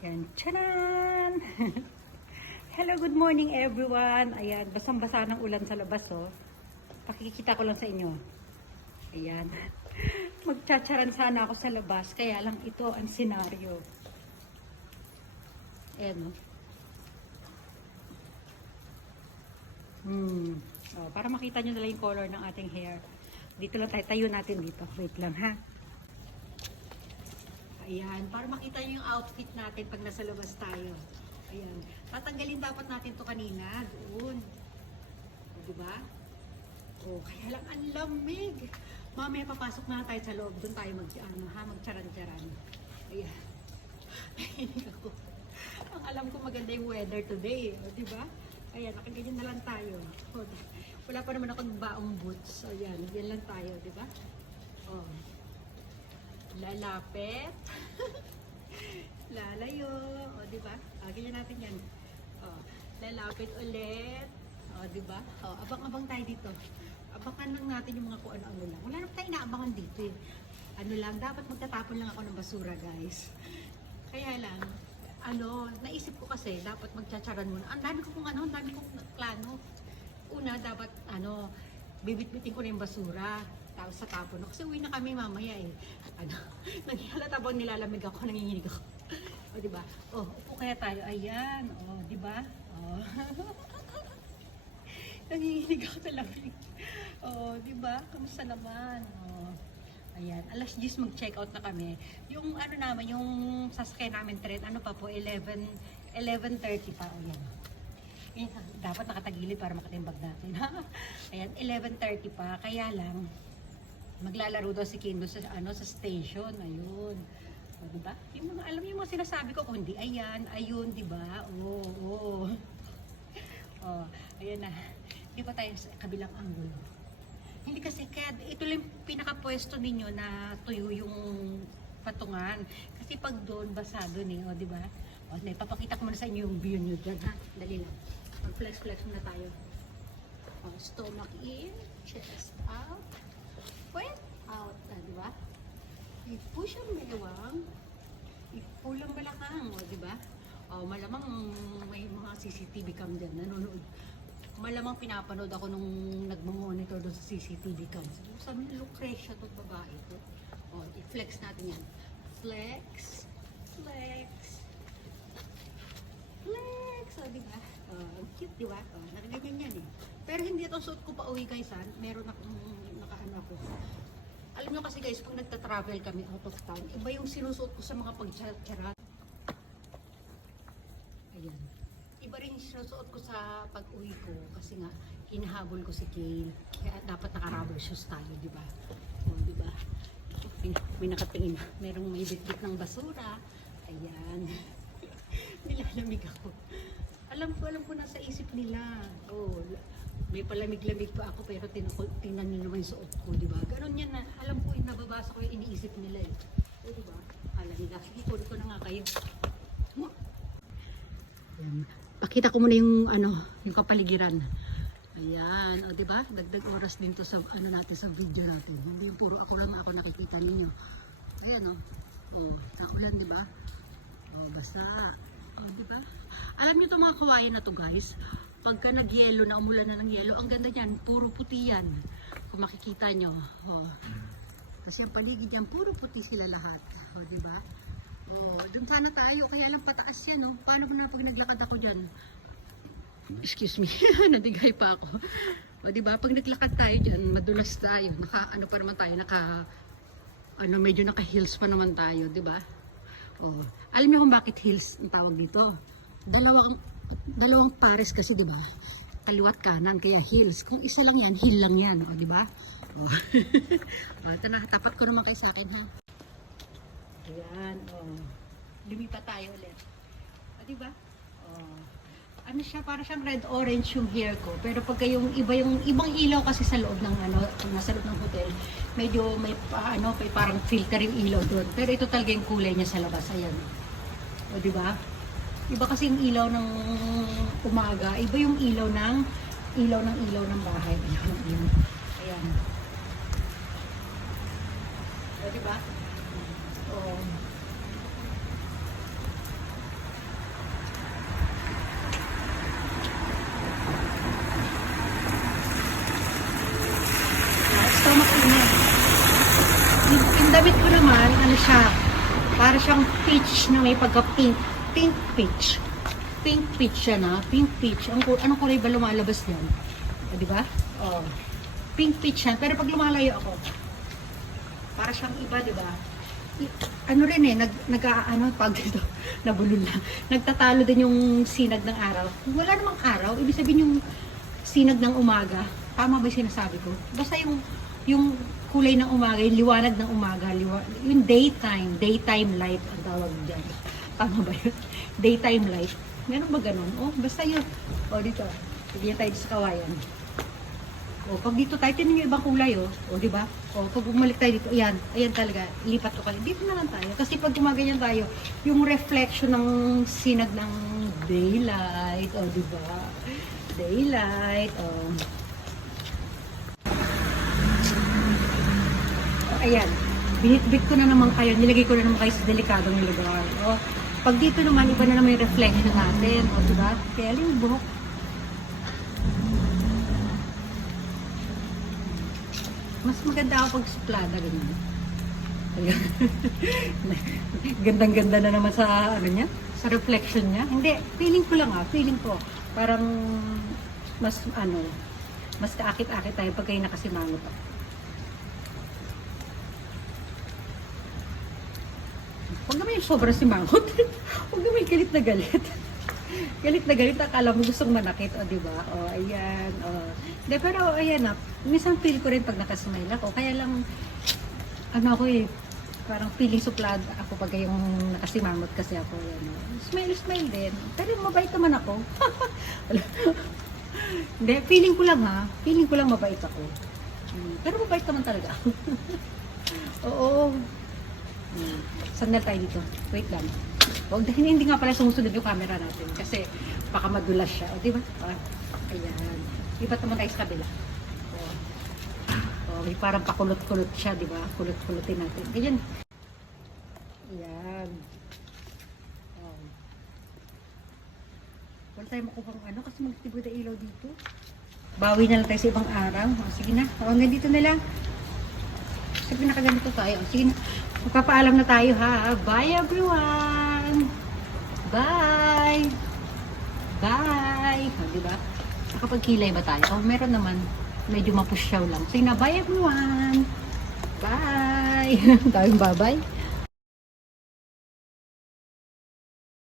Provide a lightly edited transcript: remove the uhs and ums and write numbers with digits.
Yan. Tchanan! Hello, good morning everyone. Ayan, basang-basa ng ulan sa labas, oh. Pakikita ko lang sa inyo. Ayan. Magtsatsaran sana ako sa labas, kaya lang ito ang senaryo. Ayan, oh. Oh, para makita nyo na lang yung color ng ating hair. Dito lang tayo natin dito. Wait lang, ha. Ayan, para makita nyo yung outfit natin pag nasa labas tayo. Ayan. Tatanggalin dapat natin to kanina. Doon. O, diba? O, kaya lang ang lamig. Mamaya papasok na tayo sa loob. Doon tayo magtsaran-tsaran. Ayan. Ako. Ang alam ko maganda yung weather today. O, diba? Ayan, nakaganyan na lang tayo. O, wala pa naman akong baong boots. O, ayan. Yan lang tayo, diba? O. Lalapit. Lalayo. O, diba? Ganyan natin yan. O, lalapit ulit. O, diba? O, abang-abang tayo dito. Abangan lang natin yung mga kung ano-ano lang. Wala naman tayo inaabangan dito eh. Ano lang, dapat magtatapon lang ako ng basura, guys. Kaya lang, naisip ko kasi, dapat magtsatsaran muna. Ang dami kong plano. Una, dapat, bibit-bitin ko na yung basura. Tapos sa tapon. Kasi uwi na kami mamaya eh. Naghihalata bang nilalamig ako, nanginginig ako. O, diba? O, upo kaya tayo. Ayan. O, diba? O. Nanginginig ako sa lamig. O, diba? Kamusta naman? O. Ayan. Alas 10 mag-check out na kami. Yung naman, yung sasakyan namin trend, pa po, 11:30 pa. O, yan. Dapat nakatagilid para makatimbag natin. Ayan, 11:30 pa. Kaya lang, maglalaro daw si Kindo sa station. Ayun. O, diba? Yung mga, alam yung mga sinasabi ko, kung hindi, ayan, ayun, diba? Oo. Oh, ayan na. Di ba tayo sa kabilang anggulo? Hindi kasi, kaya ito lang pinaka-pwesto ninyo na tuyo yung patungan. Kasi pag doon, basado eh, o, diba? O, papakita ko muna sa inyo yung view nyo dyan, ha? Dali lang. Mag-flex-flex muna tayo. O, stomach in, chest out. Wet out, diba? I-push ang bewang, i-pull ang balakang, o, diba? O, malamang may mga CCTV cam dyan, nanonood. Malamang pinapanood ako nung nagmamonitor doon sa CCTV cam. Sabi niya, Lucrecia itong babae ito. O, i-flex natin yan. Flex, flex, flex, o, diba? Ang cute, diba? O, nakaganyan yan eh. Pero hindi ito suot ko pa uwi, guys, ha? Meron akong ako. Alam nyo kasi guys, pag nagta-travel kami out of town, iba yung sinusuot ko sa mga pag-charat. Ayan. Iba rin yung sinusuot ko sa pag-uwi ko kasi nga, hinahabol ko si Kale. Kaya dapat naka-rubber shoes tayo, di ba? O, di ba? May nakatingin. Merong may bitbit ng basura. Ayan. Nilalamig ako. Alam ko nasa isip nila. Oh, may palamig-lamig pa ako pero tingnan nyo naman yung suot ko, di ba? Ganon yan na, alam ko, nababasa ko yung iniisip nila eh. O, di ba? Alam nila, sige, kunin ko na nga kayo. Ayan. Pakita ko muna yung, yung kapaligiran. Ayan, o, di ba? Dagdag oras din to sa, natin, sa video natin. Hindi yung puro ako lang nakikita ninyo. Ayan, o. O, naulan, di ba? O, basta. O, di ba? Alam nyo itong mga kawayan na to, guys? Pagka nag-yelo na, umulan na ng yelo, ang ganda niyan, puro puti yan. Kung makikita nyo. Oh. Kasi ang paligid yan, puro puti sila lahat. O, diba? O, dun sana tayo, kaya lang pataas yan, oh. Paano ko na pag naglakad ako dyan? Excuse me, nadigay pa ako. O, diba? Pag naglakad tayo dyan, madulas tayo. Pa naman tayo, medyo naka-heels pa naman tayo, diba? O, alam niyo kung bakit heels ang tawag dito? Dalawang pares kasi, di ba? Kaliwat kanan, kaya heels. Kung isa lang yan, heel lang yan, o, di ba? O. O, ito na, tapat ko naman kayo sa akin, ha? Ayan, o. Lumipat tayo ulit. O, di ba? O. Para siyang red-orange yung hair ko. Pero pagka yung ibang ilaw kasi sa loob ng, kung nasa loob ng hotel, medyo may parang filter yung ilaw doon. Pero ito talaga yung kulay niya sa labas. Ayan. O, di ba? Iba kasi yung ilaw ng umaga, iba yung ilaw ng bahay. Ayan. Ayan. O, diba? O. ano siya, para siyang peach na may pagka-pink. Pink peach. Pink peach siya na. Pink peach. Anong kulay ba lumalabas yan? Di ba? Oh. Pink peach yan. Pero pag lumalayo ako, para siyang iba, di ba? Ano rin eh, pag dito, nabulol na. Nagtatalo din yung sinag ng araw. Kung wala namang araw, ibig sabihin yung sinag ng umaga. Tama ba yung sinasabi ko? Basta yung kulay ng umaga, yung liwanag ng umaga, yung daytime light ang tawag dyan. Tama ba yun? Daytime light. Meron ba ganun? Oh, basta yun. Oh, dito. Hindi tayo sa kawayan. O, pag dito tayo, tinan yung ibang kulay, o, di ba? O, pag bumalik tayo dito, ayan talaga, lipat ko kayo. Dito na lang tayo. Kasi pag gumaganyan tayo, yung reflection ng sinag ng daylight, o, di ba? Daylight, o. O, ayan. Binitbit ko na naman kayo, nilagay ko na naman kayo sa delikadong lugar. O, pag dito naman, iba na naman yung reflection natin, o, di ba? Kaya yung buhok, mas maganda ako pag suplada, ganyan. Gandang-ganda na naman sa, ano niya, sa reflection niya. Hindi, feeling ko lang feeling ko. Parang, mas kaakit-akit tayo pag kayo nakasimangot ako. Huwag naman yung sobrang simangot. Huwag naman yung galit na galit. Galit na galit, akala mo gustong manakit, o diba? O, ayan, o. De, pero, ayan na, minsan feel ko rin pag nakasmile ako, kaya lang, ano ako parang feeling suplad ako pag yung nakasimangot kasi ako, yan. Smile din, pero mabait naman ako. Hindi, feeling ko lang mabait ako. Pero mabait naman talaga. Oo. Sandal tayo dito, wait lang. Huwag dahil hindi nga pala sumusunod yung camera natin kasi baka madulas siya. O, di ba? Ayan. Iba naman tayo sa kabila. May parang pakulot-kulot siya, di ba? Kulot-kulotin natin. Ganyan. Ayan. Wala tayo makupang kasi magtibod na ilaw dito. Bawi na lang tayo sa ibang araw. Sige na. Hanggang dito na lang. Sabi nakaganito tayo. Sige na. Magpapaalam na tayo ha. Bye everyone! Bye! Bye! Diba? Nakapagkilay ba tayo? Meron naman. Medyo mapusyaw lang. Sige na, bye everyone! Bye! Tawing bye-bye.